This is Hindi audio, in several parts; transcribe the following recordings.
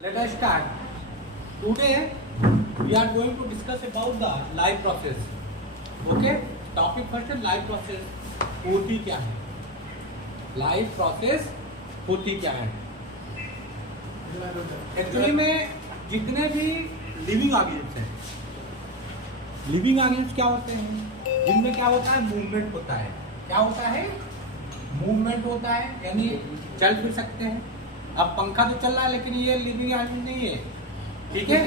Let us start. Today we are going to discuss about the life process. Okay? Topic first है life process होती क्या है? Life process होती क्या है? Actually में जितने भी लिविंग ऑर्गेनिम्स हैं, लिविंग ऑर्गेनिम्स क्या होते हैं? जिनमें क्या होता है? मूवमेंट होता है. क्या होता है? मूवमेंट होता है, यानी चल फिर सकते हैं. अब पंखा तो चल रहा है लेकिन ये लिविंग एनिमल नहीं है. ठीक है?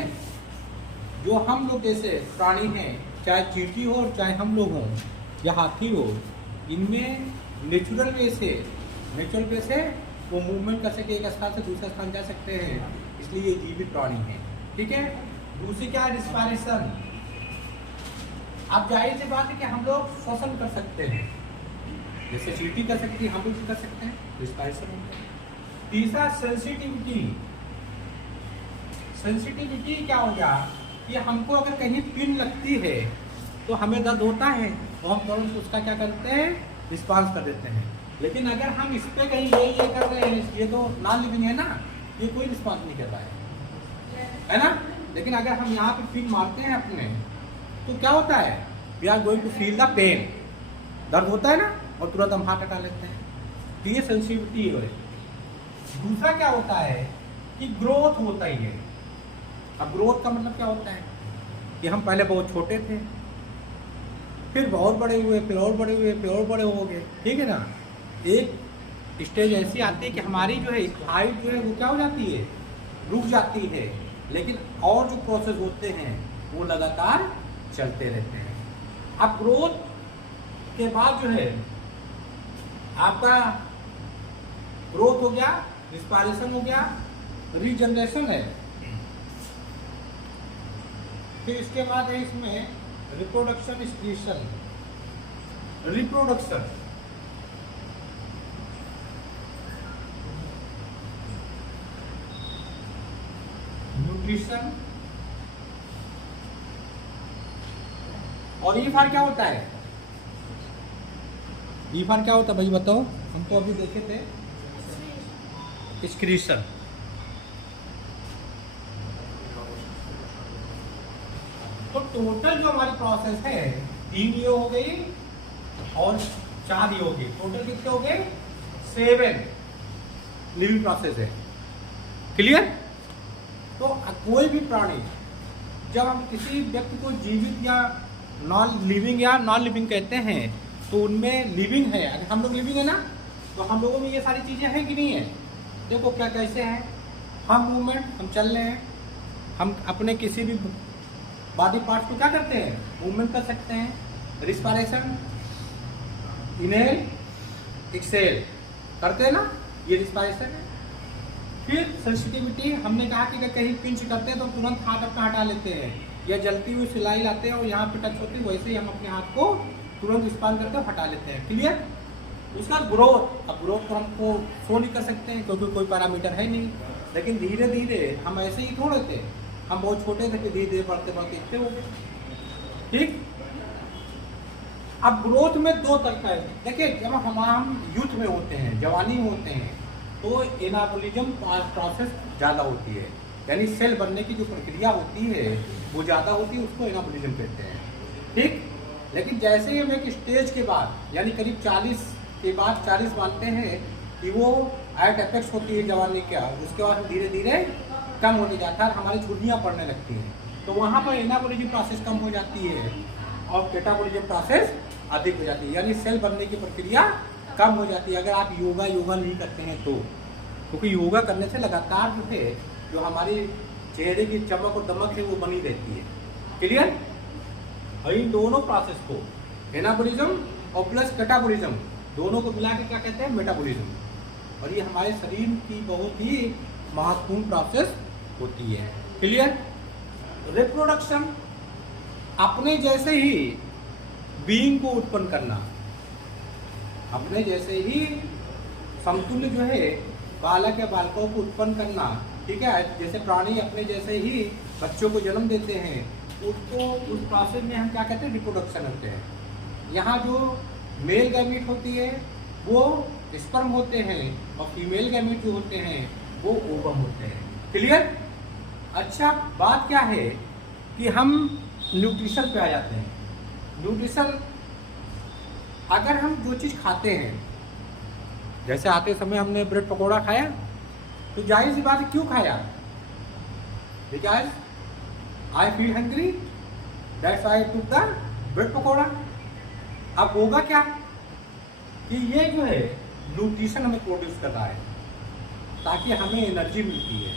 जो हम लोग जैसे प्राणी हैं, चाहे चींटी हो चाहे हम लोग हों या हाथी हो, इनमें नेचुरल वे से वो मूवमेंट कर सके, एक स्थान से दूसरे स्थान जा सकते हैं, इसलिए ये जीवित प्राणी है. ठीक है? दूसरी क्या है? रिस्पायरेशन. अब जाहिर सी बात है कि हम लोग श्वसन कर सकते हैं, जैसे चींटी कर सकती है, हम लोग भी कर सकते हैं. रिस्पायरेशन होता है. तीसरा सेंसिटिविटी. सेंसिटिविटी क्या हो गया कि हमको अगर कहीं पिन लगती है तो हमें दर्द होता है और हम तुरंत उसका क्या करते हैं? रिस्पांस कर देते हैं. लेकिन अगर हम इस पे कहीं ये कर रहे हैं, ये तो नॉन लिविंग है ना, ये कोई रिस्पांस नहीं कर रहा है ना. लेकिन अगर हम यहाँ पे पिन मारते हैं अपने, तो क्या होता है? We are going to feel the pain. दर्द होता है ना, और तुरंत हम हाथ हटा लेते हैं. तो ये सेंसिटिविटी है. दूसरा क्या होता है कि ग्रोथ होता ही है. अब ग्रोथ का मतलब क्या होता है कि हम पहले बहुत छोटे थे, फिर बहुत बड़े हुए, फिर और बड़े हुए, फिर और बड़े हो गए. ठीक है ना? एक स्टेज ऐसी आती है कि हमारी जो है हाइट जो है वो क्या हो जाती है? रुक जाती है. लेकिन और जो प्रोसेस होते हैं वो लगातार चलते रहते हैं. अब ग्रोथ के बाद जो है आपका ग्रोथ हो गया, रिस्पायरेशन हो गया, रीजनरेशन है. फिर इसके बाद है इसमें रिप्रोडक्शन, एक्सक्रीशन. रिप्रोडक्शन न्यूट्रिशन और ई फार क्या होता है? ई फार क्या होता है भाई बताओ, हम तो अभी देखे थे. एक्सक्रीशन. तो टोटल जो हमारी प्रोसेस है 3 ये हो गई और 4 ये हो गई. टोटल कितने हो गए? 7 लिविंग प्रोसेस है. क्लियर? तो कोई भी प्राणी, जब हम किसी व्यक्ति को जीवित या नॉन लिविंग कहते हैं, तो उनमें लिविंग है. अगर हम लोग लिविंग है ना, तो हम लोगों में ये सारी चीजें हैं कि नहीं है? देखो क्या कैसे हैं हम. मूवमेंट, हम चल रहे हैं, हम अपने किसी भी बॉडी पार्ट को क्या करते हैं? मूवमेंट कर सकते हैं. रिस्पायरेशन, इनहेल एक्सहेल करते हैं ना, ये रिस्पायरेशन है. फिर सेंसिटिविटी, हमने कहा कि अगर कहीं पिंच करते हैं तो तुरंत हाथ अपना हटा लेते हैं, या जलती हुई सिलाई लाते हैं और यहाँ पे टच होती है, वैसे ही हम अपने हाथ को तुरंत रिस्पांड करते हैं, हटा लेते हैं. क्लियर? उसका ग्रोथ. अब ग्रोथ को हमको शो नहीं कर सकते हैं क्योंकि कोई पैरामीटर है नहीं. लेकिन धीरे धीरे हम ऐसे ही थोड़े थे, हम बहुत छोटे थे, धीरे धीरे बढ़ते बढ़ते इतने हो गए. ठीक? अब ग्रोथ में 2 तरह का है. देखिए, जब हम यूथ में होते हैं, जवानी में होते हैं, तो एनाबोलिज्म प्रोसेस ज़्यादा होती है, यानी सेल बनने की जो प्रक्रिया होती है वो ज़्यादा होती है, उसको एनाबोलिज्म कहते हैं. ठीक? लेकिन जैसे ही हम एक स्टेज के बाद, यानी करीब 40 के बाद 40 मानते हैं कि वो एट एपेक्स होती है जवानी का, उसके बाद धीरे धीरे कम होने जाता है, हमारी छुट्टियाँ पड़ने लगती हैं, तो वहाँ पर एनाबोलिज्म प्रोसेस कम हो जाती है और कैटाबोलिज्म प्रोसेस अधिक हो जाती है, यानी सेल बनने की प्रक्रिया कम हो जाती है. अगर आप योगा नहीं करते हैं तो, क्योंकि योगा करने से लगातार जो है, जो हमारी चेहरे की चमक और दमक है वो बनी रहती है. क्लियर? और इन दोनों प्रोसेस को, एनाबोलिज्म और प्लस कैटाबोलिज्म, दोनों को मिला के क्या कहते हैं? मेटाबोलिज्म. और ये हमारे शरीर की बहुत ही महत्वपूर्ण प्रोसेस होती है. क्लियर? रिप्रोडक्शन, अपने जैसे ही बीइंग को उत्पन्न करना, अपने जैसे ही समतुल्य जो है बालक या बालकों को उत्पन्न करना. ठीक है? जैसे प्राणी अपने जैसे ही बच्चों को जन्म देते हैं, उसको उस प्रोसेस में हम क्या कहते हैं? रिप्रोडक्शन होते हैं. यहाँ जो मेल गैमीट होती है वो स्पर्म होते हैं और फीमेल गैमीट जो होते हैं वो ओवम होते हैं. क्लियर? अच्छा, बात क्या है कि हम न्यूट्रिशन पे आ जाते हैं। न्यूट्रिशन, अगर हम जो चीज़ खाते हैं, जैसे आते समय हमने ब्रेड पकौड़ा खाया, तो जाहिर सी बात है क्यों खाया? Because I feel hungry, that's I took the bread pakora. अब होगा क्या कि ये जो है न्यूट्रिशन हमें प्रोड्यूस कर रहा है ताकि हमें एनर्जी मिलती है।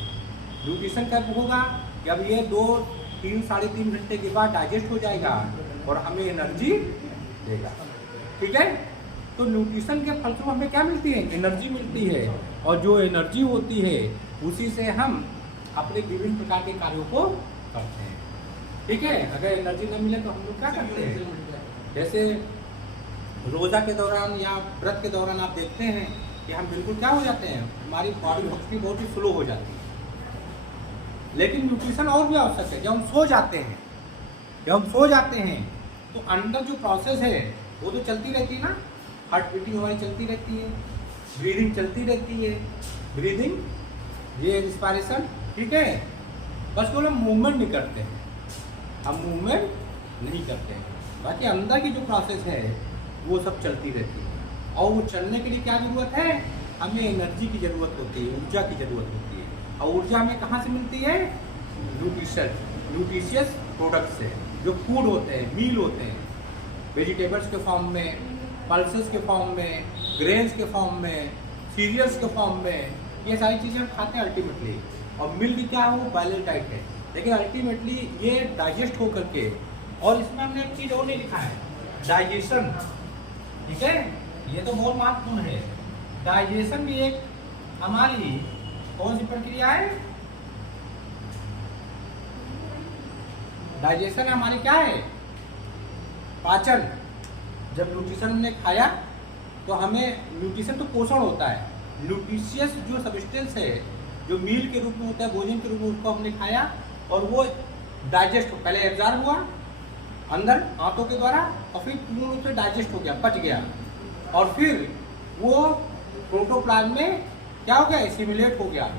न्यूट्रिशन कब होगा? जब ये 2, 3, साढ़े 3 घंटे के बाद डाइजेस्ट हो जाएगा और हमें एनर्जी देगा। ठीक है? तो न्यूट्रिशन के फलस्वरूप हमें क्या मिलती है? एनर्जी मिलती है, और जो एनर्जी होती है उसी से हम अपने विभिन्न प्रकार के कार्यों को करते हैं। ठीक है? अगर एनर्जी न मिले तो हम लोग क्या करते हैं? जैसे रोज़ा के दौरान या व्रत के दौरान आप देखते हैं कि हम बिल्कुल क्या हो जाते हैं, हमारी बॉडी एक्टिविटी बहुत ही स्लो हो जाती है। लेकिन न्यूट्रिशन और भी आवश्यक है। जब हम सो जाते हैं तो अंदर जो प्रोसेस है वो तो चलती रहती है ना, हार्ट बीटिंग हमारी चलती रहती है, ब्रीदिंग चलती रहती है, ब्रीदिंग, ये रिस्पायरेशन। ठीक है? बस केवल हम मूवमेंट नहीं करते हैं, हम मूवमेंट नहीं करते हैं, बाकी अंदर की जो प्रोसेस है वो सब चलती रहती है। और वो चलने के लिए क्या ज़रूरत है? हमें एनर्जी की ज़रूरत होती है, ऊर्जा की ज़रूरत होती है। और ऊर्जा हमें कहाँ से मिलती है? न्यूट्रिशियस प्रोडक्ट से, जो फूड होते हैं, मील होते हैं, वेजिटेबल्स के फॉर्म में, पल्सेस के फॉर्म में, ग्रेन्स के फॉर्म में, सीरियल्स के फॉर्म में, ये सारी चीज़ें हम खाते हैं अल्टीमेटली। और मिल्क क्या है? वो बैलेंस डाइट है, लेकिन अल्टीमेटली ये डाइजेस्ट हो करके, और इसमें हमने एक चीज़ और नहीं लिखा है, डाइजेशन। ठीक है? ये तो बहुत महत्वपूर्ण है। डाइजेशन भी एक हमारी कौन सी प्रक्रिया है? डाइजेशन हमारी क्या है? पाचन। जब न्यूट्रिशन हमने खाया तो हमें, न्यूट्रिशन तो पोषण होता है, न्यूट्रिशियस जो सब्सटेंस है, जो मील के रूप में होता है, भोजन के रूप में, उसको हमने खाया और वो डाइजेस्ट, पहले एब्जॉर्ब हुआ अंदर आंतों के द्वारा, और फिर पूर्ण रूप से डाइजेस्ट हो गया, पच गया, और फिर वो प्रोटोप्लाज्म में क्या हो गया? एसिमिलेट हो गया,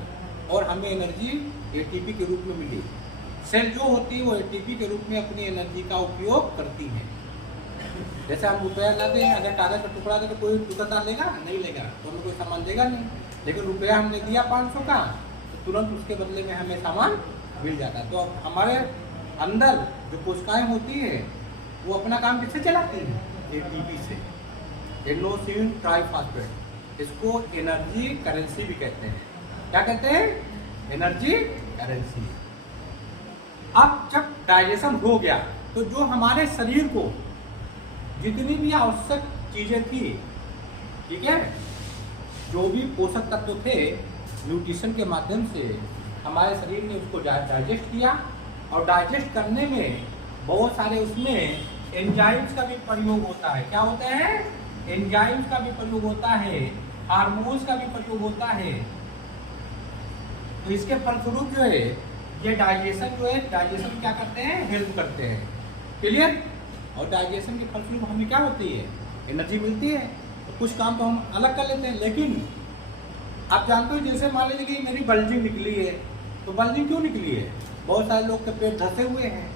और हमें एनर्जी एटीपी के रूप में मिली। सेल जो होती है वो एटीपी के रूप में अपनी एनर्जी का उपयोग करती है। जैसे हम रुपया लाते हैं, अगर कागज का टुकड़ा दे तो कोई दुकानदार लेगा? नहीं लेगा, तो हमें कोई सामान देगा नहीं। लेकिन रुपया हमने दिया 500 का, तो तुरंत उसके बदले में हमें सामान मिल जाता है। तो अब हमारे अंदर जो कोशिकाएं होती है वो अपना काम किससे चलाती हैं? एटीपी से, एडेनोसिन ट्राइफॉस्फेट। इसको एनर्जी करेंसी भी कहते हैं। क्या कहते हैं? Energy currency. अब जब डाइजेशन हो गया तो जो हमारे शरीर को जितनी भी आवश्यक चीजें थी, ठीक है, जो भी पोषक तत्व थे, न्यूट्रिशन के माध्यम से हमारे शरीर ने उसको डाइजेस्ट किया। और डाइजेस्ट करने में बहुत सारे उसमें एंजाइम्स का भी प्रयोग होता है। क्या होता है? एंजाइम्स का भी प्रयोग होता है, हार्मोन्स का भी प्रयोग होता है। तो इसके फलस्वरूप जो है ये डाइजेशन जो है, डाइजेशन क्या करते हैं? हेल्प करते हैं। क्लियर? और डाइजेशन के फलस्वरूप हमें क्या होती है? एनर्जी मिलती है। तो कुछ काम तो हम अलग कर लेते हैं, लेकिन आप जानते हो, जैसे मान लीजिए कि मेरी बल्जिंग निकली है, तो बल्जिंग क्यों निकली है? बहुत सारे लोग के पेट धंसे हुए हैं,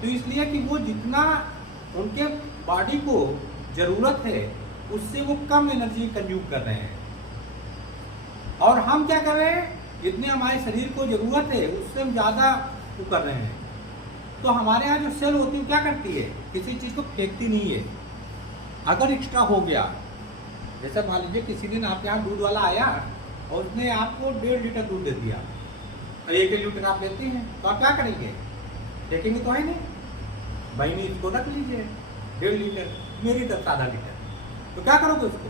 तो इसलिए कि वो जितना उनके बॉडी को ज़रूरत है उससे वो कम एनर्जी कंज्यूम कर रहे हैं। और हम क्या कर रहे हैं? जितने हमारे शरीर को ज़रूरत है उससे हम ज़्यादा वो कर रहे हैं। तो हमारे यहाँ जो सेल होती है क्या करती है? किसी चीज़ को फेंकती नहीं है। अगर एक्स्ट्रा हो गया, जैसे मान लीजिए किसी दिन आपके यहाँ दूध वाला आया और उसने आपको 1.5 लीटर दूध दे दिया, और 1 लीटर आप लेते हैं, तो आप क्या करेंगे? फेंकेंगे तो है नहीं, भाई नहीं, इसको रख लीजिए 1.5 लीटर, मेरी तरफ आधा लीटर। तो क्या करोगे? उसको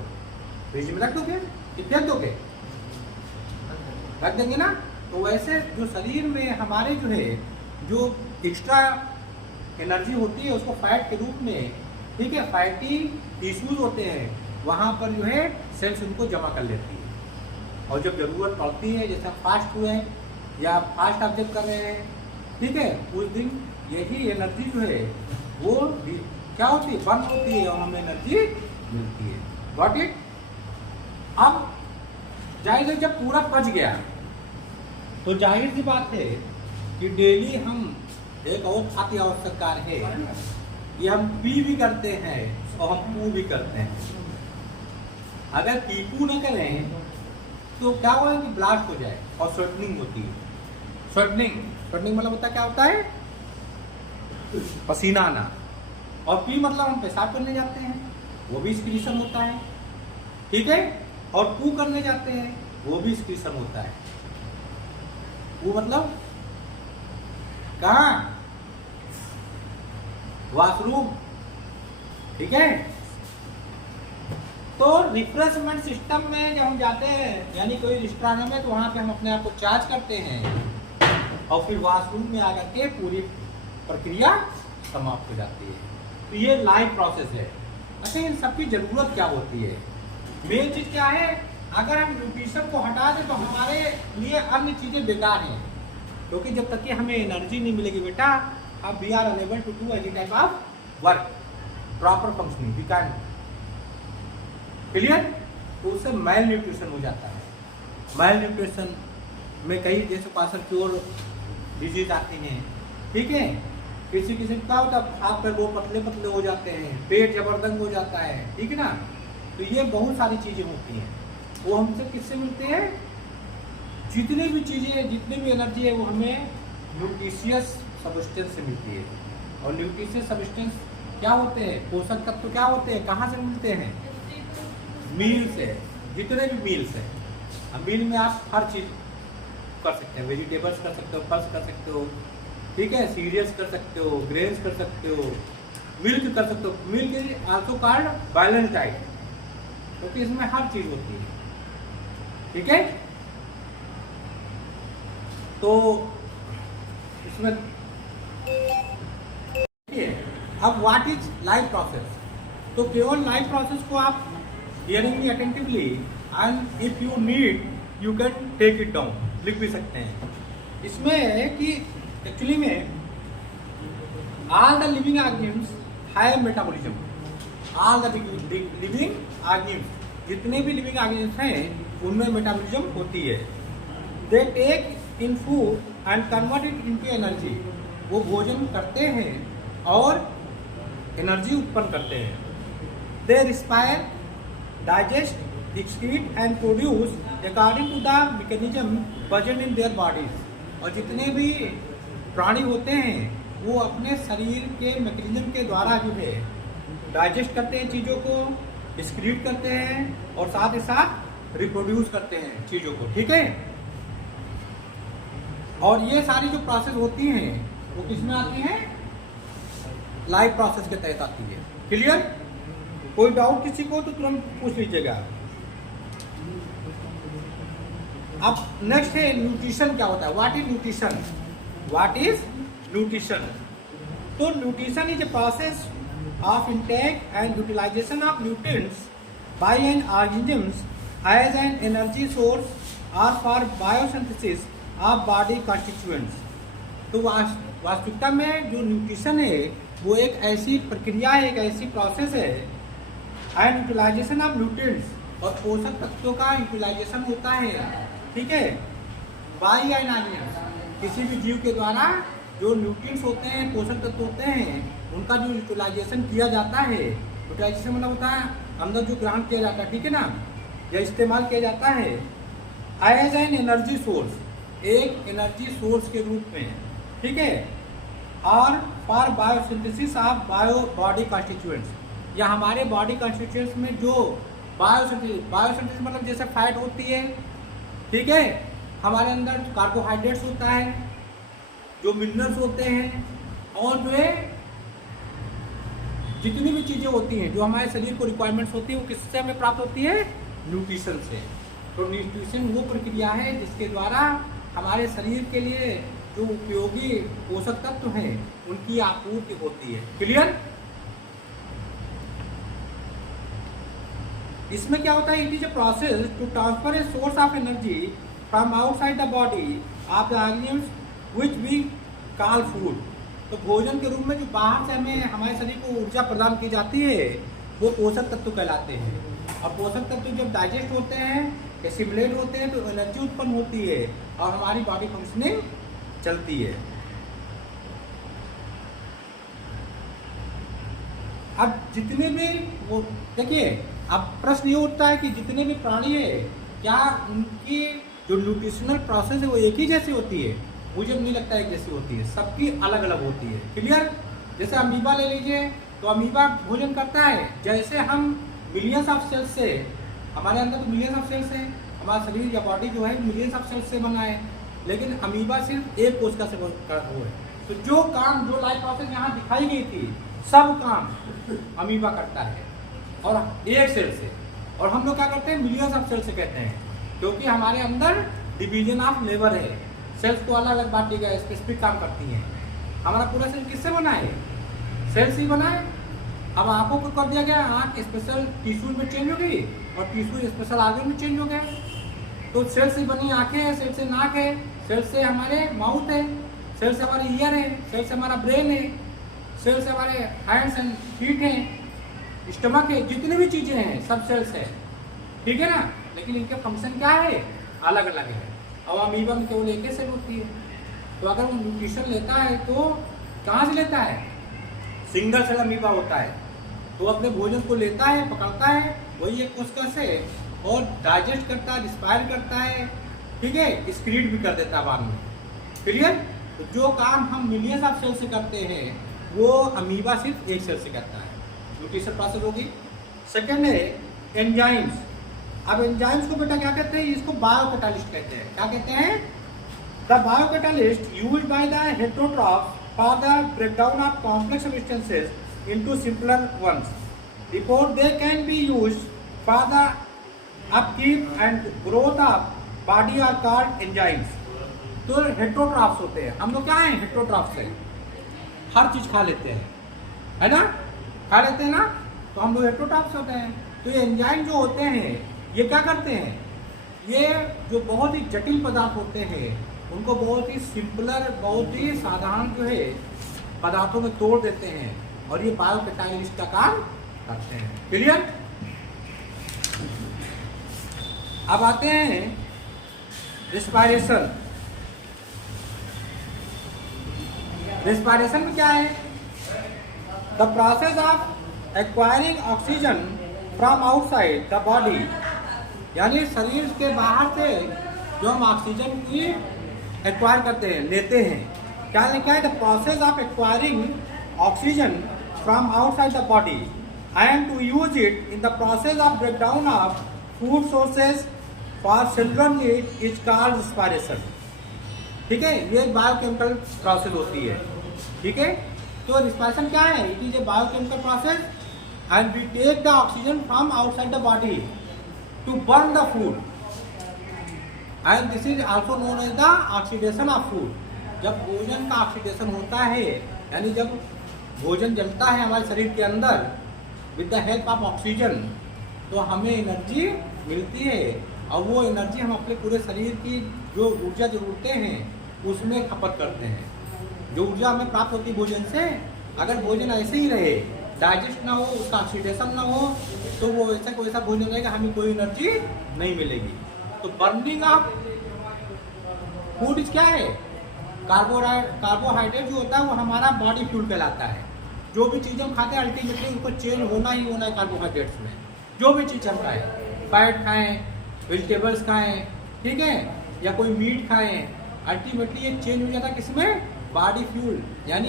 फ्रिज में रख दोगे कि फेंक दोगे? रख देंगे ना। तो वैसे जो शरीर में हमारे जो है, जो एक्स्ट्रा एनर्जी होती है उसको फैट के रूप में, ठीक है, फैटी टिश्यूज होते हैं, वहाँ पर जो है सेल्स उनको जमा कर लेती है। और जब ज़रूरत पड़ती है, जैसे फास्ट हुए या फास्ट आप जब कर रहे हैं, ठीक है, उस दिन यही एनर्जी जो है वो क्या होती है? बर्न होती है और हमें एनर्जी मिलती है। Got it? अब जाहिर है जब पूरा पच गया, तो जाहिर सी बात है कि डेली हम एक और अति आवश्यक कार्य है कि हम पी भी करते हैं और हम पू भी करते हैं। अगर पी पू न करें तो क्या होगा कि ब्लास्ट हो जाए और स्वेटनिंग होती है। स्वेटनिंग मतलब होता क्या होता है? पसीना आना। और पी मतलब हम पेशाब करने जाते हैं, वो भी एक्सक्रीशन होता है, ठीक है। और पू करने जाते हैं, वो भी एक्सक्रीशन होता है। पू मतलब कहाँ? वॉशरूम, ठीक है। तो रिफ्रेशमेंट सिस्टम में जब हम जाते हैं, यानी कोई रेस्टोरेंट में, तो वहां पे हम अपने आप को चार्ज करते हैं और फिर वॉशरूम में आकर के पूरी प्रक्रिया समाप्त हो जाती है। तो ये लाइफ प्रोसेस है। अच्छा, इन सबकी जरूरत क्या होती है? मेन चीज क्या है? अगर हम न्यूट्रिशन को हटा दें तो हमारे लिए अन्य चीजें बेकार हैं, क्योंकि जब तक कि हमें एनर्जी नहीं मिलेगी बेटा, अब we are unable to do any type of work, proper functioning we can. Clear? तो उससे मैल न्यूट्रिशन हो जाता है। मैल न्यूट्रिशन में कई जैसे क्वाशरक्योर डिजीज आती हैं, ठीक है। किसी किसी का होता है हाथ पैर वो पतले पतले हो जाते हैं, पेट जबरदस्त हो जाता है, ठीक है ना। तो ये बहुत सारी चीजें होती हैं, वो हमसे किससे मिलते हैं? जितनी भी चीजें, जितनी भी एनर्जी है, वो हमें न्यूट्रिशियस सब्सटेंस से मिलती है। और न्यूट्रिशियस सब्सटेंस क्या होते हैं? पोषक तत्व क्या होते हैं? कहाँ से मिलते हैं? मील से। जितने भी मील्स हैं, अब मील में आप हर चीज कर सकते हैं, वेजिटेबल्स कर सकते हो, फल्स कर सकते हो, ठीक है, सीरियल्स कर सकते हो, ग्रेन्स कर सकते हो, मिल्क कर सकते हो। Milk is also called balance diet, क्योंकि इसमें हर चीज होती है, ठीक है। तो इसमें अब व्हाट इज लाइफ प्रोसेस? तो केवल लाइफ प्रोसेस को आप hearing me attentively and if you need you can take it down, लिख भी सकते हैं। इसमें है कि एक्चुअली में all the living organisms have metabolism. All the living organisms, जितने भी लिविंग ऑर्गेनिम्स हैं उनमें मेटाबॉलिज्म होती है। They take in food and convert it into energy. वो भोजन करते हैं और एनर्जी उत्पन्न करते हैं। They respire, digest, excrete and produce according to the mechanism present in their bodies। और जितने भी प्राणी होते हैं वो अपने शरीर के मैकेनिज्म के द्वारा जो है डाइजेस्ट करते हैं चीज़ों को, एक्सक्रीट करते हैं और साथ ही साथ रिप्रोड्यूस करते हैं चीज़ों को, ठीक है। और ये सारी जो प्रोसेस होती हैं वो किसमें आती हैं? लाइफ प्रोसेस के तहत आती है। क्लियर? कोई डाउट किसी को तो तुरंत पूछ लीजिएगा। अब नेक्स्ट है न्यूट्रिशन क्या होता है? What is nutrition? What is nutrition? तो nutrition is a process of intake and utilisation of nutrients by an organisms as an energy source और for biosynthesis of body constituents. तो वास्तविकता में जो न्यूट्रिशन है वो एक ऐसी प्रक्रिया है, एक ऐसी प्रोसेस है एंड यूटिलाइजेशन ऑफ न्यूट्रिएंट्स, और पोषक तत्वों का यूटिलाइजेशन होता है, ठीक है, बाय एन ऑर्गेनिज्म। किसी भी जीव के द्वारा जो न्यूट्रिएंट्स होते हैं, पोषक तत्व होते हैं, उनका जो यूटिलाइजेशन किया जाता है। यूटिलाइजेशन मतलब होता है अंदर जो ग्रहण किया जाता है, ठीक है ना, या इस्तेमाल किया जाता है एज एन एनर्जी सोर्स, एक एनर्जी सोर्स के रूप में, ठीक है, और for biosynthesis of body constituents, या हमारे बॉडी कॉन्स्टिट्यूएंट्स में जो बायोसिंथेसिस मतलब जैसे फैट होती है, ठीक है, हमारे अंदर कार्बोहाइड्रेट्स होता है, जो मिनरल्स होते हैं, और जो है जितनी भी चीज़ें होती हैं जो हमारे शरीर को रिक्वायरमेंट्स होती है वो किससे हमें प्राप्त होती है? न्यूट्रिशन से। तो न्यूट्रिशन वो प्रक्रिया है जिसके द्वारा हमारे शरीर के लिए जो उपयोगी पोषक तत्व हैं उनकी आपूर्ति होती है। क्लियर? इसमें क्या होता है? It is a process to transfer a source of energy from outside the body of the organisms which we call food. तो भोजन के रूप में जो बाहर से हमें हमारे शरीर को ऊर्जा प्रदान की जाती है वो पोषक तत्व कहलाते हैं। और पोषक तत्व जब डाइजेस्ट होते हैं स्टिमुलेट होते हैं तो एनर्जी उत्पन्न होती है और हमारी बॉडी फंक्शनिंग चलती है। अब जितने भी वो देखिए, अब प्रश्न ये उठता है कि जितने भी प्राणी है क्या उनकी जो न्यूट्रिशनल प्रोसेस है वो एक ही जैसी होती है? मुझे नहीं लगता एक जैसी होती है, सबकी अलग अलग होती है। क्लियर? जैसे अमीबा ले लीजिए, तो अमीबा भोजन करता है जैसे हम मिलियंस ऑफ सेल्स से, हमारे अंदर तो मिलियंस ऑफ सेल्स है, हमारा शरीर या बॉडी जो है मिलियंस ऑफ सेल्स से बना है, लेकिन अमीबा सिर्फ एक कोशिका से वो है। तो जो काम, जो लाइफ प्रोसेस यहाँ दिखाई गई थी, सब काम अमीबा करता है और एक सेल से। और हम लोग क्या करते हैं? मिलियंस ऑफ सेल्स से कहते हैं, क्योंकि हमारे अंदर डिवीजन ऑफ लेबर है, सेल्स को अलग अलग बांटी गए, स्पेसिफिक काम करती हैं। हमारा पूरा सेल किससे बना है? सेल्स ही बना है। अब आंखों को कर दिया गया, आंख स्पेशल टिश्यू में चेंज हो गई और टिश्यू स्पेशल आर्गन में चेंज हो गया। तो सेल से बनी आंखें हैं, सेल से नाक है, सेल से हमारे माउथ है, सेल से हमारे ईयर है, सेल से हमारा ब्रेन है, सेल से हमारे हैंड्स एंड फीट हैं, स्टमक है, जितनी भी चीजें हैं सब सेल्स है, ठीक है ना? लेकिन इनके फंक्शन क्या है? अलग अलग है। अब अमीबा में केवल एक ही सेल होती है। तो अगर वो न्यूट्रिशन लेता है तो कहाँ से लेता है? सिंगल सेल अमीबा होता है, तो अपने भोजन को लेता है, पकड़ता है वही एक कोशिका से और डाइजेस्ट करता है, रिस्पायर करता है, ठीक है, एक्सक्रीट भी कर देता है बाद में। क्लियर? तो जो काम हम मिलियंस ऑफ सेल से करते हैं वो अमीबा सिर्फ एक सेल से करता है। न्यूट्रिशन प्रोसेस होगी। सेकेंड है एंजाइम्स। अब एंजाइम्स को बेटा क्या कहते हैं? इसको बायोकैटालिस्ट कहते हैं। क्या कहते हैं? The biocatalyst used by the heterotroph for the breakdown of complex substances into simpler ones before they can be used for the upkeep and growth of body are called enzymes. तो हेटेरोट्रॉफ्स होते हैं। हम लोग क्या हैं? हेटेरोट्रॉफ्स हैं, हर चीज खा लेते हैं, है ना? खा लेते हैं ना, तो हम लोग हेटेरोट्रॉफ्स होते हैं। तो ये एंजाइम जो होते हैं ये क्या करते हैं? ये जो बहुत ही जटिल पदार्थ होते हैं उनको बहुत ही सिंपलर, बहुत ही साधारण जो है पदार्थों में तोड़ देते हैं और ये बायोकैटालिस्ट का काम करते हैं। क्लियर? अब आते हैं रिस्पायरेशन। रिस्पायरेशन में क्या है? The process of acquiring oxygen from outside the body, यानी शरीर के बाहर से जो हम ऑक्सीजन की एक्वायर करते हैं, लेते हैं। क्या लिखा है? The process of acquiring oxygen from outside the body and to use it in the process of breakdown of food sources for cellular need is called respiration. ठीक है, ये बायोकेमिकल प्रोसेस होती है। ठीक है, तो रिस्पायरेशन क्या है? It is A biochemical process and we take the oxygen from outside the body to burn the food and this is also known as the oxidation of food। जब भोजन का ऑक्सीडेशन होता है, यानी जब भोजन जलता है हमारे शरीर के अंदर with the help of oxygen, तो हमें एनर्जी मिलती है और वो एनर्जी हम अपने पूरे शरीर की जो ऊर्जा जरूरतें हैं उसमें खपत करते हैं। जो ऊर्जा हमें प्राप्त होती है भोजन से, अगर भोजन ऐसे ही रहे, डाइजेस्ट ना हो, उसका ऑक्सीडेशन ना हो, तो वो ऐसा कोई ऐसा भोजन रहेगा हमें कोई एनर्जी नहीं मिलेगी। तो बर्निंग ऑफ फूड क्या है? कार्बोहाइड्रेट जो होता है वो हमारा बॉडी फ्यूल कहलाता है। जो भी चीज़ हम खाते हैं अल्टीमेटली उनको चेंज होना ही होना है कार्बोहाइड्रेट्स में। जो भी चीज़ हम खाएं, फैट खाएं, वेजिटेबल्स खाएं, ठीक है, या कोई मीट खाएं, अल्टीमेटली ये चेंज हो जाता है किसमें? बॉडी फ्यूल यानी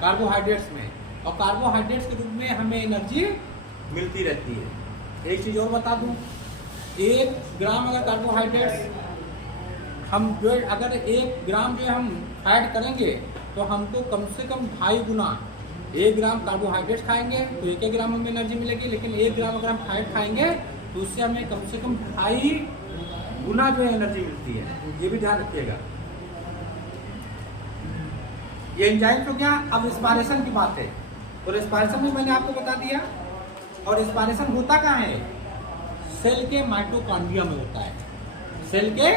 कार्बोहाइड्रेट्स में। और कार्बोहाइड्रेट्स के रूप में हमें एनर्जी मिलती रहती है। एक चीज़ और बता दूं, 1 ग्राम अगर कार्बोहाइड्रेट्स हम जो अगर 1 ग्राम जो हम ऐड करेंगे तो हमको कम से कम 2.5 गुना 1 ग्राम कार्बोहाइड्रेट्स खाएंगे तो 1 ग्राम हमें एनर्जी मिलेगी। लेकिन 1 ग्राम अगर हम फैट खाएंगे तो उससे हमें कम से कम 2.5 गुना जो है एनर्जी मिलती है। ये भी ध्यान रखिएगा। ये एंजाइम तो क्या? अब रिस्पायरेशन की बात है, तो रिस्पायरेशन भी मैंने आपको बता दिया। और रिस्पायरेशन होता कहाँ है? सेल के माइटोकॉन्ड्रिया में होता है। सेल के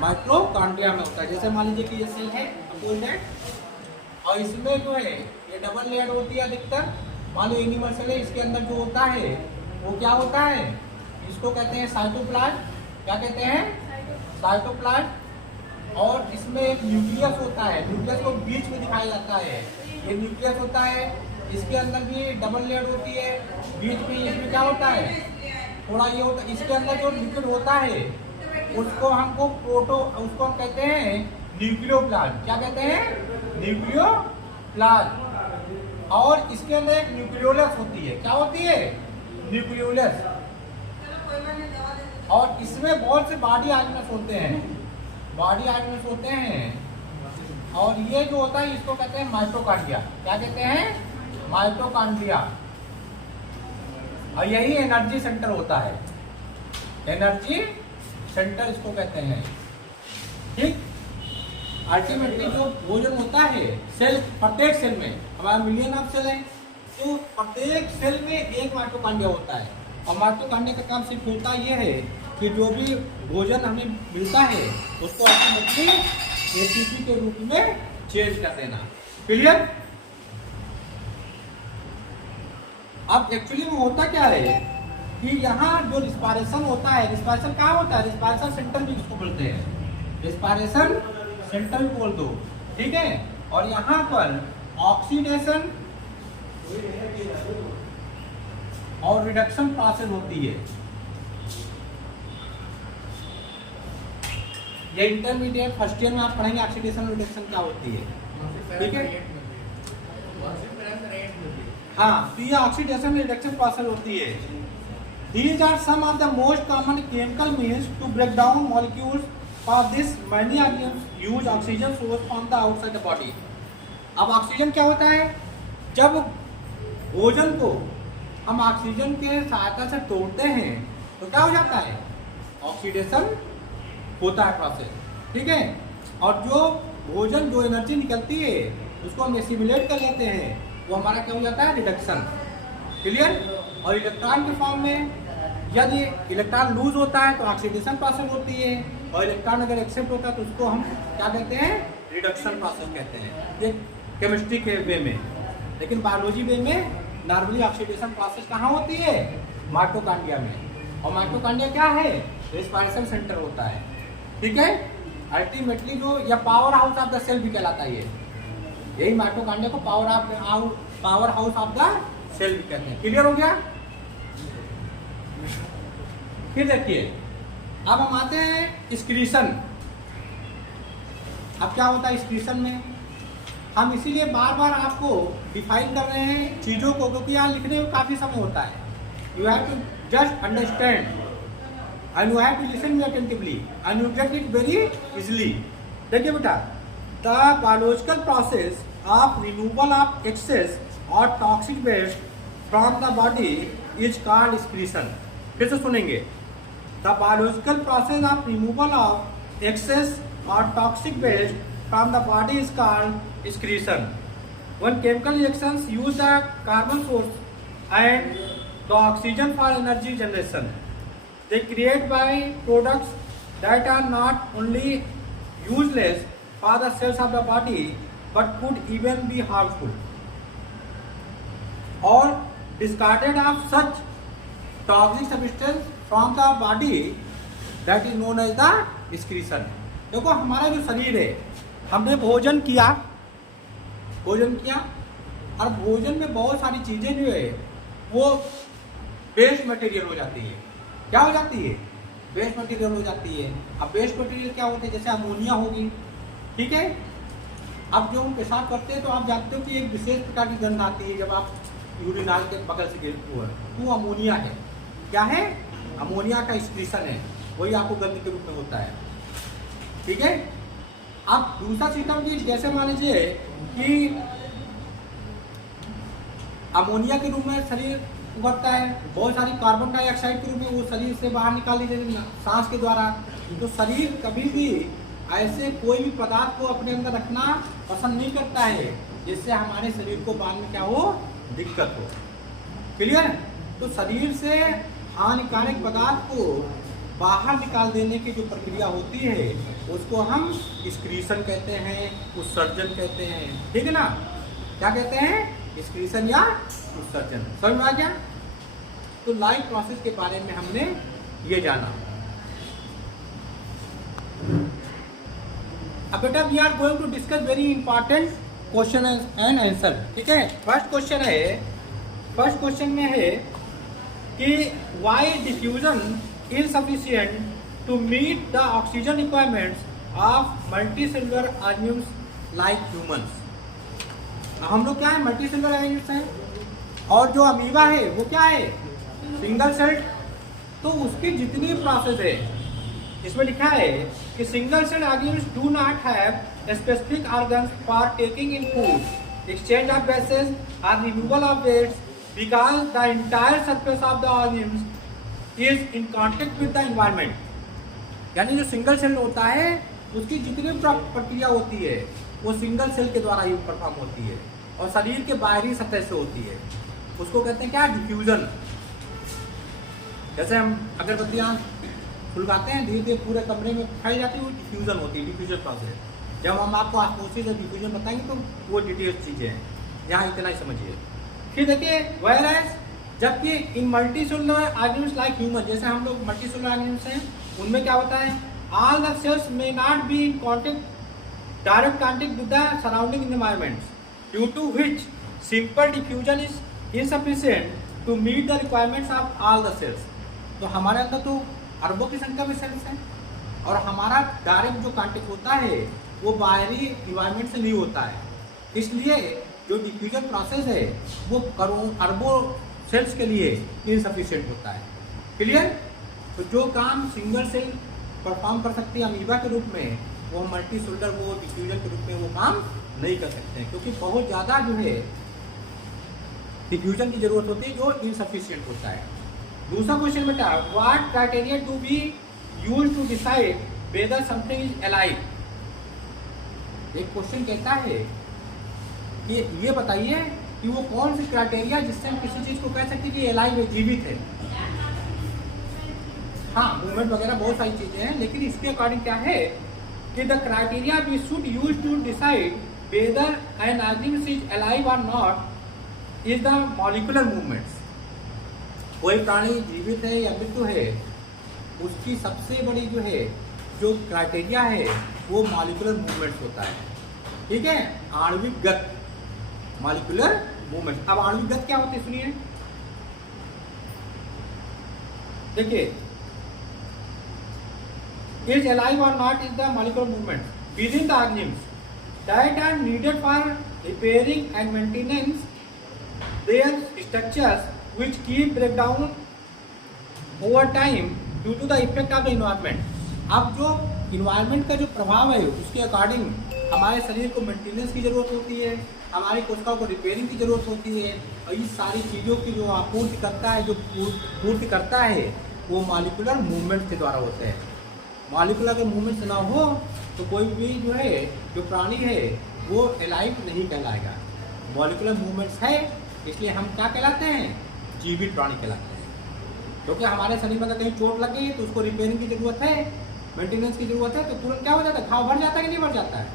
माइटोकॉन्ड्रिया में होता है। जैसे मान लीजिए कि ये सेल है और इसमें जो है ये डबल लेयर होती है अधिकतर। मान लो एनिमल सेल है, इसके अंदर जो होता है वो क्या होता है? इसको कहते हैं साइटोप्लाज्म क्या कहते हैं, साइटोप्लाज्म। और इसमें एक न्यूक्लियस होता है, न्यूक्लियस को बीच में दिखाया जाता है, ये न्यूक्लियस होता है। इसके अंदर भी डबल लेयर होती है, बीच में इसमें क्या होता है, थोड़ा ये होता है। इसके अंदर जो लिक्विड होता है उसको उसको हम कहते हैं न्यूक्लियोप्लाज्म। क्या कहते हैं, न्यूक्लियोप्लाज्म। और इसके अंदर एक न्यूक्लियोलस होती है, क्या होती है, न्यूक्लियोलस। और इसमें बहुत से बॉडी ऑर्गेन्स होते हैं, बॉडी ऑर्गेन्स होते हैं। और ये जो होता है इसको कहते हैं माइटोकॉन्ड्रिया। क्या कहते हैं, माइटोकॉन्ड्रिया। और यही एनर्जी सेंटर होता है, एनर्जी सेंटर इसको कहते हैं। ठीक, अल्टीमेटली जो भोजन होता है सेल, प्रत्येक सेल में हमारा मिलियन ऑफ सेल है, तो प्रत्येक सेल में एक माइटोकॉन्ड्रिया होता है। और माइटोकॉन्ड्रिया का काम सिर्फ होता ये है कि जो भी भोजन हमें मिलता है उसको अल्टीमेटली एटीपी के रूप में चेंज कर देना। क्लियर। अब एक्चुअली में होता क्या है कि यहाँ जो रिस्पायरेशन होता है, रिस्पायरेशन कहाँ होता है, रिस्पायरेशन सेंटर भी इसको बोलते हैं, रिस्पायरेशन सेंटर भी बोल दो, ठीक है। और यहाँ पर ऑक्सीडेशन और रिडक्शन प्रोसेस होती है। ये इंटरमीडिएट फर्स्ट ईयर में आप पढ़ेंगे ऑक्सीडेशन रिडक्शन क्या होती है, ठीक है। हाँ, तो ये ऑक्सीडेशन रिडक्शन प्रोसेस होती है। These are some of the most common chemical means to break down molecules. For this, many organisms use oxygen source from the outside the body. अब ऑक्सीजन क्या होता है, जब भोजन को हम ऑक्सीजन के सहायता से तोड़ते हैं तो क्या हो जाता है, ऑक्सीडेशन होता है प्रोसेस, ठीक है। और जो भोजन, जो एनर्जी निकलती है उसको हम एसिमिलेट कर लेते हैं, वो हमारा क्या हो जाता है, रिडक्शन। क्लियर। और इलेक्ट्रॉन के फॉर्म में यदि इलेक्ट्रॉन लूज होता है तो ऑक्सीडेशन प्रोसेस होती है, और इलेक्ट्रॉन अगर एक्सेप्ट होता है तो उसको हम क्या कहते हैं, रिडक्शन प्रोसेस कहते हैं। ये केमिस्ट्री के वे में। लेकिन बायोलॉजी वे में नॉर्मली ऑक्सीडेशन प्रोसेस कहाँ होती है, माइटोकॉन्ड्रिया में। और माइटोकॉन्ड्रिया क्या है, रेस्पिरेशन सेंटर होता है, ठीक है। अल्टीमेटली जो या power house of the cell भी कहलाता है, यही माइटोकॉन्ड्रिया को power house of the cell भी कहते हैं। क्लियर हो गया। फिर देखिए, अब हम आते हैं स्क्रीशन। अब क्या होता है स्क्रीशन में, हम इसीलिए बार बार आपको डिफाइन कर रहे हैं चीज़ों को, क्योंकि यहाँ लिखने में काफ़ी समय होता है। You have to just understand and you have to listen me attentively and you get it very easily. देखिए बेटा, the biological process of removal of excess और toxic waste from the body is called excretion. फिर से सुनेंगे, the biological process of removal of excess और toxic waste from the body is called excretion. When chemical reactions use the carbon source and the oxygen for energy generation, they create by products that are not only useless for the cells of the body but could even be harmful. Or discarded of such toxic substance from the body that is known as the excretion. देखो हमारा जो शरीर है, हमने भोजन किया और भोजन में बहुत सारी चीज़ें जो है वो वेस्ट मटेरियल हो जाती है। क्या हो जाती है, वेस्ट मटेरियल हो जाती है। अब वेस्ट मटेरियल क्या होते हैं, जैसे अमोनिया होगी, ठीक है। अब जो हम पेशाब करते हैं तो आप जानते हो कि एक विशेष प्रकार की गंध आती है जब आप यूरिनाल के बगल से गिरते हो, वो अमोनिया है। क्या है, अमोनिया का एक्सक्रीशन है, वही आपको गंध के रूप में होता है, ठीक है। अब दूसरा सिस्टम की, जैसे मान लीजिए कि अमोनिया के रूप में शरीर उभरता है, बहुत सारी कार्बन डाइऑक्साइड के रूप में वो शरीर से बाहर निकाल ली जाती है सांस के द्वारा। तो शरीर कभी भी ऐसे कोई भी पदार्थ को अपने अंदर रखना पसंद नहीं करता है जिससे हमारे शरीर को बाद में क्या हो, दिक्कत हो। क्लियर। तो शरीर से हानिकारक पदार्थ को बाहर निकाल देने की जो प्रक्रिया होती है उसको हम एक्सक्रीशन कहते हैं, उत्सर्जन कहते हैं, ठीक है ना। क्या कहते हैं, एक्सक्रीशन या उत्सर्जन। समझ में आ गया। तो लाइफ प्रोसेस के बारे में हमने ये जाना। अब बेटा we are going to discuss very important question and answer, ठीक है। फर्स्ट क्वेश्चन में है कि why diffusion insufficient to meet the oxygen requirements of multicellular organisms like humans. हम लोग क्या है, मल्टीसेलुलर ऑर्गेनिम्स हैं, और जो अमीबा है वो क्या है, सिंगल सेल्ड। तो उसकी जितनी प्रोसेस है, इसमें लिखा है कि single cell organisms do not have specific organs for taking in food, exchange of gases और removal of waste, because the entire surface of the organisms is in contact with the environment. यानी जो सिंगल सेल होता है उसकी जितनी प्रक्रिया होती है वो सिंगल सेल के द्वारा ही परफॉर्म होती है और शरीर के बाहरी सतह से होती है। उसको कहते हैं क्या, डिफ्यूजन। जैसे हम अगरबत्तियाँ फुलवाते हैं, धीरे धीरे पूरे कमरे में फैल जाती है, वो डिफ्यूजन होती है, डिफ्यूजन प्रोसेस। जब हम आपको ऑस्मोसिस और डिफ्यूजन बताएंगे तो वो डिटेल्स चीज़ें हैं, यहाँ इतना ही समझिए। फिर देखिए व्हेयरएज, जबकि इन मल्टीसेलुलर ऑर्गेनिम्स लाइक ह्यूमन, जैसे हम लोग मल्टीसेलुलर ऑर्गेनिम्स हैं, उनमें क्या होता है, all the cells may not be in contact, direct contact with the surrounding environment, due to which simple diffusion is insufficient to meet the requirements of all the cells. तो हमारे अंदर तो अरबों की संख्या में सेल्स हैं, और हमारा डायरेक्ट जो कांटेक्ट होता है वो बाहरी इन्वायरमेंट से नहीं होता है, इसलिए जो डिफ्यूजन प्रोसेस है वो करोड़ों अरबों सेल्स के लिए इनसफिशिएंट होता है। क्लियर? तो जो काम सिंगल सेल परफॉर्म कर सकती है अमीबा के रूप में, वो मल्टीसेलुलर वो डिफ्यूजन के रूप में वो काम नहीं कर सकते हैं, क्योंकि बहुत ज़्यादा जो है डिफ्यूजन की जरूरत होती है जो इनसफिशिएंट होता है। दूसरा क्वेश्चन बेटा, what criteria to be used to decide whether something is alive. एक क्वेश्चन कहता है कि ये बताइए कि वो कौन सी क्राइटेरिया जिससे हम किसी चीज को कह सकते हैं कि अलाइव है, जीवित है। हाँ, मूवमेंट वगैरह बहुत सारी चीजें हैं, लेकिन इसके अकॉर्डिंग क्या है कि the criteria we should use to decide whether an organism is alive और not is the molecular movements. कोई प्राणी जीवित है या मृत्यु है, उसकी सबसे बड़ी जो है जो क्राइटेरिया है वो मॉलिक्यूलर मूवमेंट्स होता है, ठीक है, आणविक गत, मॉलिक्यूलर मूवमेंट। अब आणविक गत क्या होती है सुनिए, देखिए, इज अलाइव और not is the molecular movement within the organisms that are needed for repairing and maintenance their structures which keep breakdown over time due to the effect of the environment। अब जो इन्वायरमेंट का जो प्रभाव है उसके अकॉर्डिंग हमारे शरीर को मेंटेनेंस की जरूरत होती है, हमारी कोशिकाओं को रिपेयरिंग की जरूरत होती है, और इस सारी चीज़ों की जो आपूर्ति करता है, जो पूर्ति करता है, वो मॉलिक्यूलर मूवमेंट के द्वारा होते हैं। मॉलिक्यूलर अगर मूवमेंट ना हो तो कोई भी जो है जो प्राणी है वो अलाइव नहीं कहलाएगा। मॉलिक्यूलर मूवमेंट्स है इसलिए हम क्या कहलाते हैं, जीवित प्राणी कहलाते हैं। क्योंकि हमारे शरीर में अगर कहीं चोट लग गई तो उसको रिपेयरिंग की जरूरत है, मेंटेनेंस की जरूरत है, तो तुरंत क्या हो जाता है, घाव भर जाता है कि नहीं भर जाता है।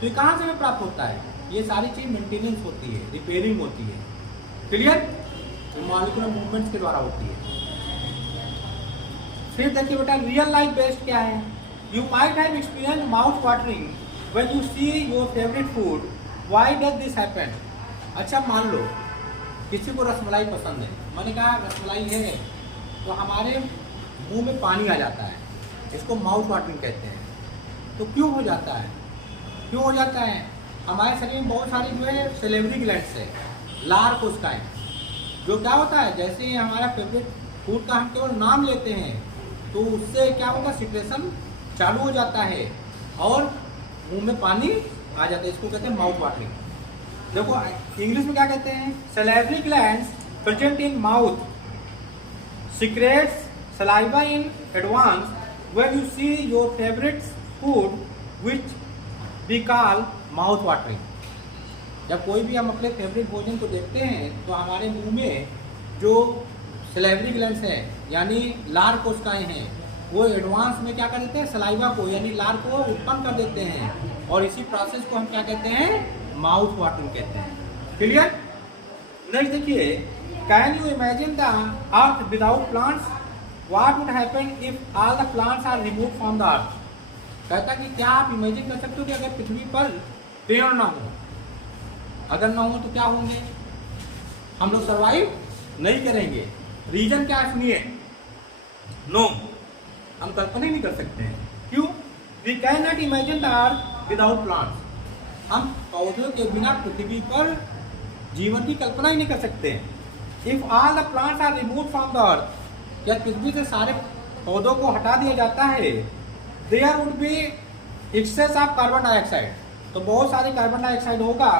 तो ये कहाँ से हमें प्राप्त होता है, ये सारी चीज मेंटेनेंस होती है, रिपेयरिंग होती है। क्लियर? तो मॉलिक्यूलर मूवमेंट्स के द्वारा होती है। फिर देखिए बेटा, रियल लाइफ बेस्ड क्या है। You might have experience mouth watering when you see your favourite food, why does this happen. अच्छा, मान लो किसी को रसमलाई पसंद है, मैंने कहा रसमलाई है, तो हमारे मुंह में पानी आ जाता है, इसको माउथ वाटरिंग कहते हैं। तो क्यों हो जाता है, क्यों हो जाता है, हमारे शरीर में बहुत सारी जो है सेलेवरी ग्लैंड्स है, लार कोशिकाएं, जो क्या होता है, जैसे ही हमारा फेवरेट फूड का हम केवल नाम लेते हैं तो उससे क्या होता है, सिक्रेशन चालू हो जाता है और मुंह में पानी आ जाता है, इसको कहते हैं माउथ वाटरिंग। देखो इंग्लिश में क्या कहते हैं, salivary glands present in mouth secretes saliva in advance when you see your favorite food which we call mouth watering। जब कोई भी हम अपने फेवरेट भोजन को देखते हैं तो हमारे मुंह में जो सलाइवरी ग्लैंड्स हैं यानी लार कोशिकाएं हैं, वो एडवांस में क्या कर देते हैं, सलाइवा को यानी लार को उत्पन्न कर देते हैं, और इसी प्रोसेस को हम क्या कहते हैं, माउथ वाटरिंग कहते हैं। क्लियर? नेक्स्ट देखिए, can you imagine the earth without plants, what would happen if all the plants are removed from the earth. कहता कि क्या आप इमेजिन कर सकते हो कि अगर पृथ्वी पर पेड़ ना हो, अगर ना हो तो क्या होंगे, हम लोग सरवाइव नहीं करेंगे। रीजन क्या है सुनिए, नो, हम कल्पना ही नहीं कर सकते हैं। क्यों? We can not imagine the earth without plants. हम पौधों के बिना पृथ्वी पर जीवन की कल्पना ही नहीं कर सकते। If all the plants are remove from the earth, या पृथ्वी से सारे पौधों को हटा दिया जाता है, there would be excess of carbon dioxide, तो बहुत सारी कार्बन डाइऑक्साइड होगा।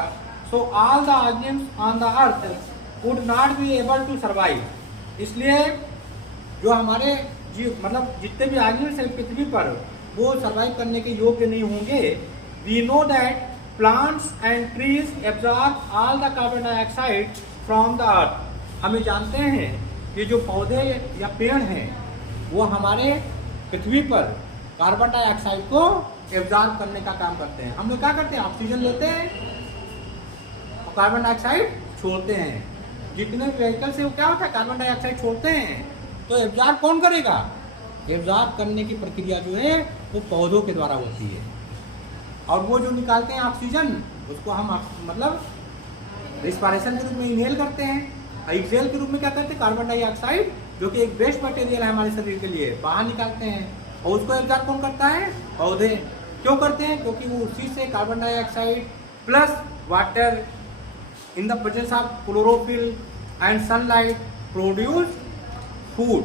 So all the organisms on the earth would not be able to survive. इसलिए जो हमारे मतलब जितने भी ऑर्गेनिम्स हैं पृथ्वी पर, वो सर्वाइव करने के योग्य नहीं होंगे। We know that plants and trees absorb all the carbon dioxide from the earth. हमें जानते हैं कि जो पौधे या पेड़ हैं वो हमारे पृथ्वी पर कार्बन डाइऑक्साइड को एब्जॉर्ब करने का काम करते हैं। हम लोग क्या करते हैं, ऑक्सीजन लेते हैं और कार्बन डाइऑक्साइड छोड़ते हैं। जितने व्हीकल से वो क्या होता है, कार्बन डाइऑक्साइड छोड़ते हैं, तो एब्जॉर्ब कौन करेगा? एब्जॉर्ब करने की प्रक्रिया जो है वो पौधों के द्वारा होती है। और वो जो निकालते हैं ऑक्सीजन, उसको हम मतलब रिस्पायरेशन के रूप में इनहेल करते हैं। एक्सहेल के रूप में क्या करते हैं, कार्बन डाइऑक्साइड जो कि एक वेस्ट मटेरियल है हमारे शरीर के लिए, बाहर निकालते हैं। और उसको एब्जॉर्ब कौन करता है? पौधे। क्यों करते हैं? क्योंकि वो उसी से carbon dioxide plus water in the presence of chlorophyll and sunlight produce food,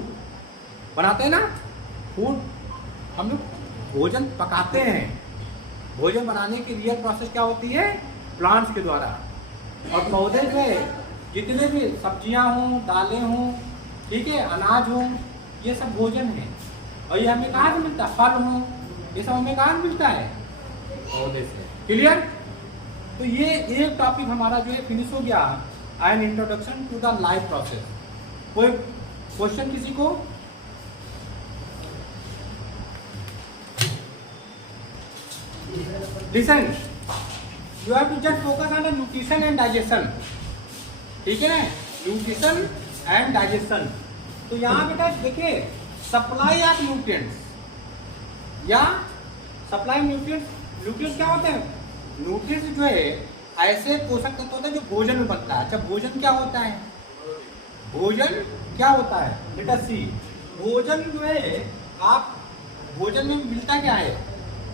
बनाते हैं ना फूड। हम लोग भोजन पकाते हैं, भोजन बनाने की रियल प्रोसेस क्या होती है? प्लांट्स के द्वारा। और पौधे जो है जितने भी सब्जियां हों, दालें हों, ठीक है, अनाज हो, ये सब भोजन है। और ये हमें कहाँ से मिलता है? फल हो, ये सब हमें कहाँ से मिलता है? पौधे से। क्लियर? तो ये एक टॉपिक हमारा जो है फिनिश हो गया, an introduction to the life process. कोई क्वेश्चन किसी को? Listen, you have to just focus on the nutrition and digestion, ठीक है ना? Nutrition and digestion. तो यहाँ बेटा देखिए, सप्लाई ऑफ न्यूट्रिएंट्स या सप्लाई न्यूट्रिएंट्स, न्यूट्रिएंट्स क्या होते हैं? न्यूट्रिएंट्स जो है ऐसे पोषक तत्व होते हैं जो भोजन में बनता है। अच्छा, भोजन क्या होता है? भोजन क्या होता है बेटा? सी, भोजन जो है, आप भोजन में मिलता क्या है?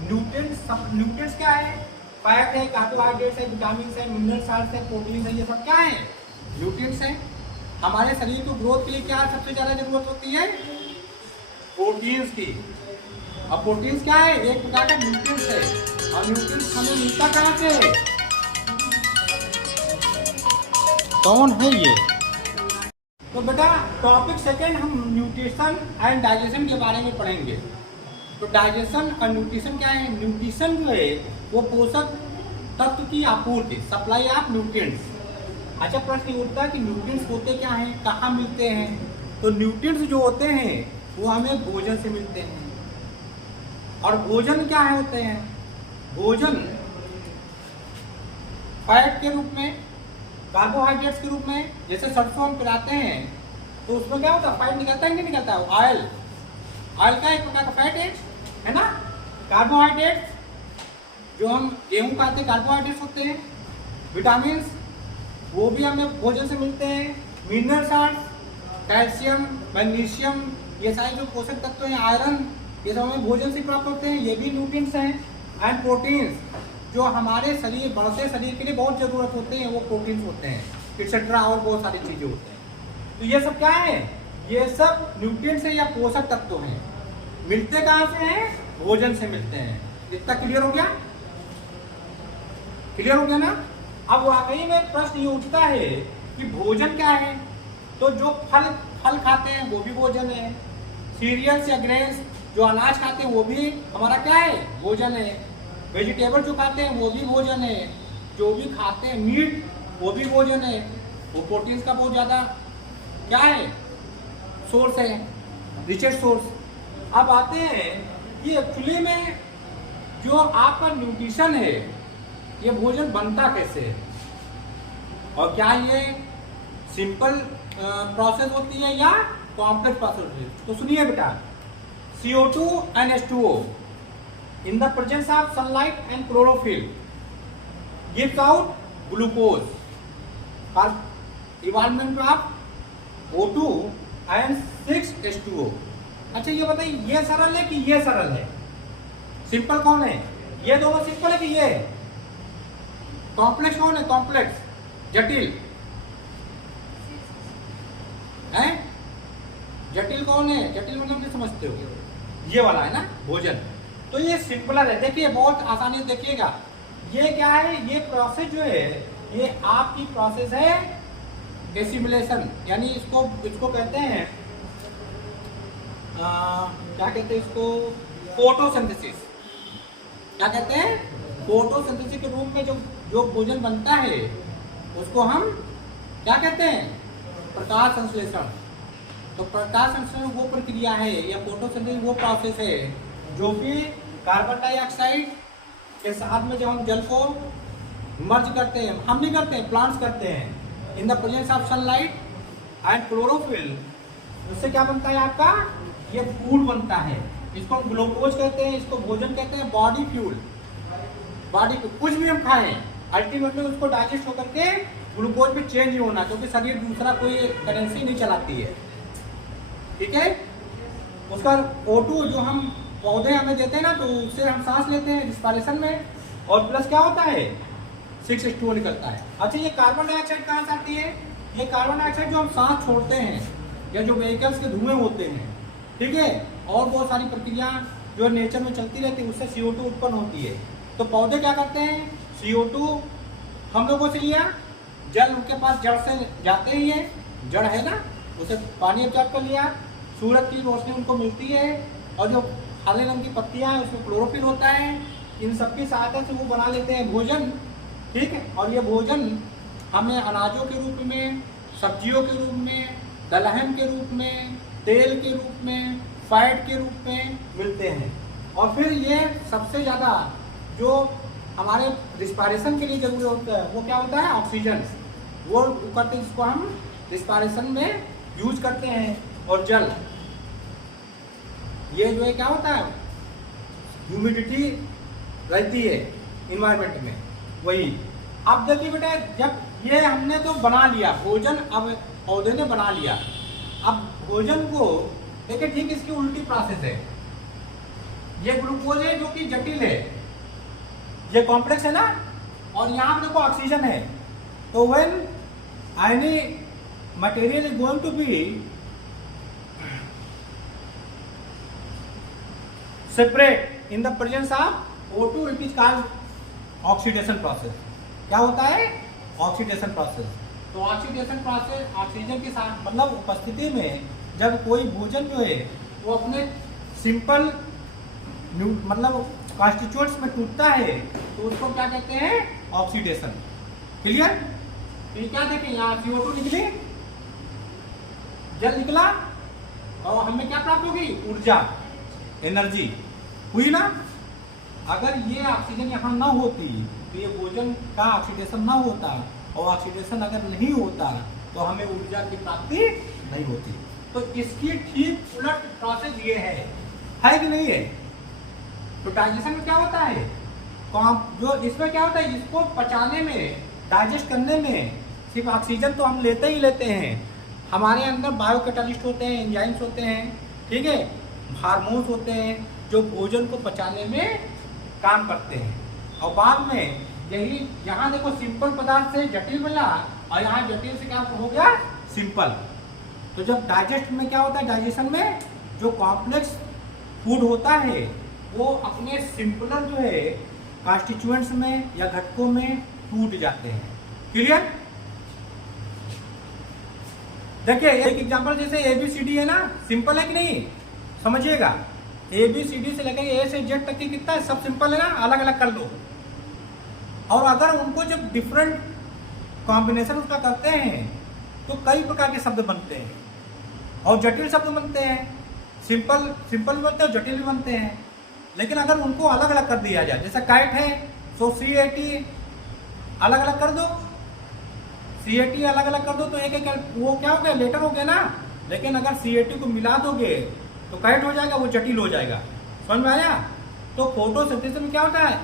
न्यूट्रिएंट्स। न्यूट्रिएंट्स क्या है? फैट है, कार्बोहाइड्रेट्स है, विटामिन है, मिनरल साल्ट है, प्रोटीन है, ये सब क्या है? न्यूट्रिएंट्स है। हमारे शरीर को ग्रोथ के लिए क्या सबसे ज्यादा जरूरत होती है? प्रोटीन्स की। अब प्रोटीन्स क्या है? एक प्रकार का न्यूट्रिएंट्स है। और न्यूट्रिएंट्स हमें मिलता कहाँ से? कौन है ये? तो बेटा टॉपिक सेकेंड हम न्यूट्रिशन एंड डाइजेशन के बारे में पढ़ेंगे। तो डाइजेशन और न्यूट्रिशन क्या है? न्यूट्रिशन जो है वो पोषक तत्व की आपूर्ति, सप्लाई ऑफ न्यूट्रिएंट्स। अच्छा, प्रश्न ये उठता है कि न्यूट्रिएंट्स होते क्या हैं, कहाँ मिलते हैं? तो न्यूट्रिएंट्स जो होते हैं वो हमें भोजन से मिलते हैं। और भोजन क्या है होते हैं? भोजन फैट के रूप में, कार्बोहाइड्रेट्स के रूप में। जैसे सरसों हम पिलाते हैं तो उसमें क्या होता है? फैट निकलता है कि नहीं निकलता है? ऑयल, ऑयल का एक प्रकार का फैट है ना। कार्बोहाइड्रेट्स जो हम गेहूं खाते हैं, कार्बोहाइड्रेट्स होते हैं। विटामिन वो भी हमें भोजन से मिलते हैं। मिनरल साल्ट, कैल्शियम, मैग्नीशियम, ये सारे जो पोषक तत्व हैं, आयरन, ये सब हमें भोजन से प्राप्त होते हैं, ये भी न्यूट्रिएंट्स हैं। एंड प्रोटीन्स जो हमारे शरीर, बढ़ते शरीर के लिए बहुत जरूरत होते हैं, वो प्रोटीन्स होते हैं, एक्सेट्रा, और बहुत सारी चीजें होते हैं। तो ये सब क्या है? ये सब न्यूट्रिएंट्स है या पोषक तत्व हैं। मिलते कहाँ से हैं? भोजन से मिलते हैं। इतना क्लियर हो गया? क्लियर हो गया ना? अब वाकई में प्रश्न ये उठता है कि भोजन क्या है? तो जो फल खाते हैं वो भी भोजन है। सीरियल्स या ग्रेन्स जो अनाज खाते हैं वो भी हमारा क्या है? भोजन है। वेजिटेबल जो खाते हैं वो भी भोजन है। जो भी खाते हैं मीट वो भी भोजन है। वो प्रोटीन्स का बहुत ज़्यादा क्या है? सोर्स है, रिचेस्ट सोर्स। अब आते हैं कि एक्चुअली में जो आपका न्यूट्रिशन है, ये भोजन बनता कैसे है? और क्या ये सिंपल प्रोसेस होती है या कॉम्प्लेक्स प्रोसेस होती है? तो सुनिए बेटा, CO2 NH2O, in the presence of sunlight and chlorophyll gives out glucose for involvement of O2 and 6H2O। अच्छा ये बताइए, ये सरल है कि ये सरल है? सिंपल कौन है? ये दोनों सिंपल है कि ये कॉम्प्लेक्स? कौन है कॉम्प्लेक्स, जटिल है? जटिल कौन है? जटिल मतलब क्या समझते हो? ये वाला है ना भोजन। तो ये सिंपलर है। देखिए बहुत आसानी से देखिएगा, ये क्या है? ये प्रोसेस जो है ये आपकी प्रोसेस है एसिमिलेशन, यानी इसको कहते हैं क्या कहते हैं इसको? फोटोसिंथेसिस। क्या कहते हैं? फोटोसिंथेसिस के रूप में जो भोजन बनता है उसको हम क्या कहते हैं? प्रकाश संश्लेषण। तो प्रकाश संश्लेषण वो प्रक्रिया है या फोटोसिंथेसिस वो प्रोसेस है जो कि कार्बन डाइऑक्साइड के साथ में जब हम जल को मर्ज करते हैं, हम नहीं करते हैं, प्लांट्स करते हैं, इन the presence of sunlight and chlorophyll, उससे क्या बनता है आपका? ये फूड बनता है। इसको हम ग्लूकोज कहते हैं, इसको भोजन कहते हैं, बॉडी फ्यूल। बॉडी कुछ भी हम खाएं अल्टीमेटली उसको डाइजेस्ट होकर के ग्लूकोज में चेंज ही होना, क्योंकि शरीर दूसरा कोई करेंसी नहीं चलाती है, ठीक है? उसका O2 जो हम पौधे हमें देते हैं ना, तो उससे हम सांस लेते हैं रिस्पायरेशन में, और प्लस क्या होता है? 6H2O निकलता है। अच्छा ये कार्बन डाइऑक्साइड कहाँ से आती है? ये कार्बन डाइऑक्साइड जो हम सांस छोड़ते हैं या जो व्हीकल्स के धुएं होते हैं, ठीक है, और बहुत सारी प्रक्रिया जो नेचर में चलती रहती है, उससे CO2 उत्पन्न होती है। तो पौधे क्या करते हैं? CO2 हम लोगों से लिया, जल उनके पास जड़ से जाते ही है, जड़ है ना, उसे पानी एब्जॉर्ब कर लिया, सूरज की रोशनी उनको मिलती है, और जो हरे रंग की पत्तियां हैं उसमें क्लोरोफिल होता है। इन सबकी सहायता से वो बना लेते हैं भोजन, ठीक है। और ये भोजन हमें अनाजों के रूप में, सब्जियों के रूप में, दलहन के रूप में, तेल के रूप में, फैट के रूप में मिलते हैं। और फिर ये सबसे ज़्यादा जो हमारे रिस्पायरेशन के लिए जरूरी होता है वो क्या होता है? ऑक्सीजन। वो करते हैं, जिसको हम रिस्पायरेशन में यूज करते हैं। और जल, ये जो है क्या होता है? ह्यूमिडिटी रहती है इन्वायरमेंट में, वही। अब देखिए बेटा, जब ये हमने तो बना लिया भोजन, अब पौधे ने बना लिया, अब भोजन को देखिए, ठीक इसकी उल्टी प्रोसेस है। ये ग्लूकोज है जो कि जटिल है, ये कॉम्प्लेक्स है ना, और यहाँ पे देखो ऑक्सीजन है। तो when any material is going to be separate in the presence of O2, it is called oxidation process. क्या होता है? Oxidation process. तो ऑक्सीडेशन प्रोसेस ऑक्सीजन के साथ मतलब उपस्थिति में जब कोई भोजन जो है वो अपने सिंपल मतलब कॉन्स्टिट्यूएंट्स में टूटता है, तो उसको क्या कहते हैं? ऑक्सीडेशन। क्लियर? तो क्या देखें, यहाँ CO2 निकली, जल निकला, और हमें क्या प्राप्त होगी? ऊर्जा, एनर्जी हुई ना। अगर ये ऑक्सीजन यहाँ ना होती तो ये भोजन का ऑक्सीडेशन ना होता, और ऑक्सीडेशन अगर नहीं होता तो हमें ऊर्जा की प्राप्ति नहीं होती। तो इसकी ठीक उलट प्रोसेस ये है कि नहीं है? तो डाइजेशन में क्या होता है? जो इसमें क्या होता है, इसको पचाने में, डाइजेस्ट करने में सिर्फ ऑक्सीजन तो हम लेते ही लेते हैं, हमारे अंदर बायो कैटालिस्ट होते हैं, एंजाइम्स होते हैं, ठीक है, हार्मोन्स होते हैं जो भोजन को पचाने में काम करते हैं। और बाद में यही यहाँ देखो सिंपल पदार्थ से जटिल बना, और यहाँ जटिल से क्या हो गया? सिंपल। तो जब डाइजेस्ट में क्या होता है? डाइजेशन में जो कॉम्प्लेक्स फूड होता है वो अपने सिंपलर जो है कॉन्स्टिट्यूएंट्स में या घटकों में टूट जाते हैं। क्लियर? देखिए एक एग्जांपल, जैसे ABCD है ना, सिंपल है कि नहीं? समझिएगा, ABCD से लेकर A से Z तक की कितना है? सब सिंपल है ना, अलग अलग कर लो। और अगर उनको जब डिफरेंट कॉम्बिनेशन उसका करते हैं तो कई प्रकार के शब्द बनते हैं, और जटिल शब्द बनते हैं। सिंपल भी बनते हैं, जटिल भी बनते हैं। लेकिन अगर उनको अलग अलग कर दिया जाए, जैसे काइट है, तो CAT अलग अलग कर दो, CAT अलग अलग कर दो, तो एक वो क्या हो गया? लेटर हो गया ना। लेकिन अगर CAT को मिला दोगे तो काइट हो जाएगा, वो जटिल हो जाएगा। समझ में आया? तो फोटोसिंथेसिस में क्या होता है,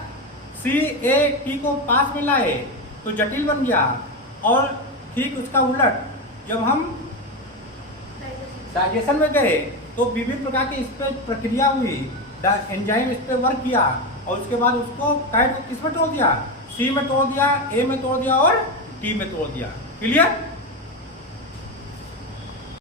CAT को पास में लाए तो जटिल बन गया, और ठीक उसका उलट जब हम डाइजेशन में गए तो विभिन्न प्रकार की इस पर प्रक्रिया हुई, एंजाइम इस पर वर्क किया, और उसके बाद उसको कैट को किस में तोड़ दिया, C में तोड़ दिया, A में तोड़ दिया और D में तोड़ दिया। क्लियर?